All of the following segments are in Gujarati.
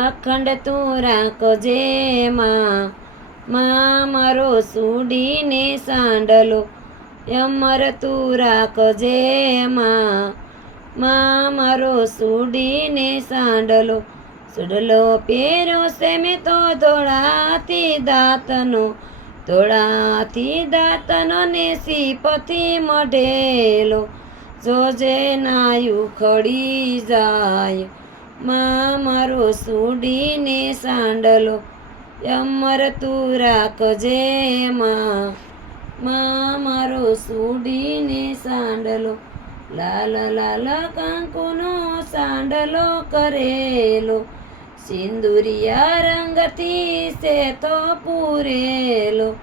અખંડ તું રાખજે માં. માં મારો સુડીને સાંડલો અમર તું રાખજે માં. માં મારો સુડીને સાંડલો, સુડલો પેરો છે મેં તો ધોળાથી દાંતનો ધોળાથી દાંતનો ને સીપથી મઢેલો. જોજે નાયું ખડી જાય માં મારો સુડીને સાંડલો. અમર તું રાખજે માં. માં મારો સુડીને સાંડલો. લાલ લાલ કાંકુનો સાંડલો કરેલો. સિંદુરિયા રંગથી સે તો પૂરેલો.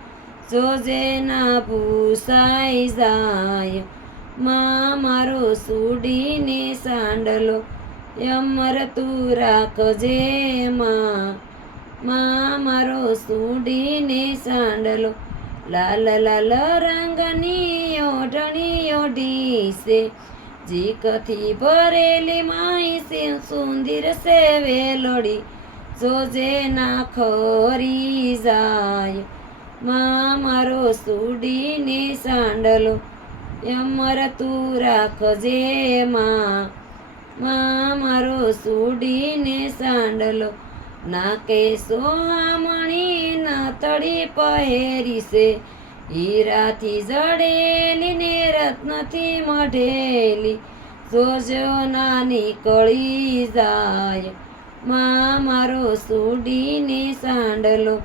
જોજે ના ભૂસાઈ જાય. માં મારો સુડીને સાંડલો. અમર તું રાખજે માં. માં મારો સુડીને સાંડલો. લાલ લાલ રંગની ઓઢણી ઓઢી છે જીકથી ભરેલી માઈ છે સુંદર છે વેલોડી જોજે ના ખરી જાય. માં મારો સુડીને સાંડલો. યમર તું રાખજે માં. માં મારો સુડીને સાંડલો. નાકે સોહામણી નાતડી પહેરી છે હીરાથી જડેલી ને રત્નથી મઢેલી. સોજો નાની કળી જાય. માં મારો સુડીને સાંડલો.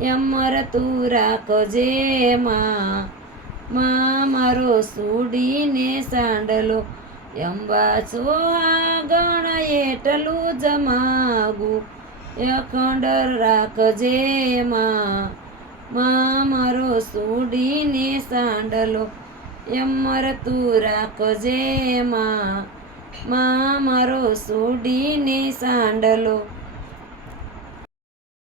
યમર તું રાખજે માં મારો સુડીને સાંડલો. અંબા સોહાગણ એટલું જમાગું અખંડ રાખજે માં મારો સુડીને સાંડલો. અમર તું રાખજે માં મારો સુડીને સાંડલો.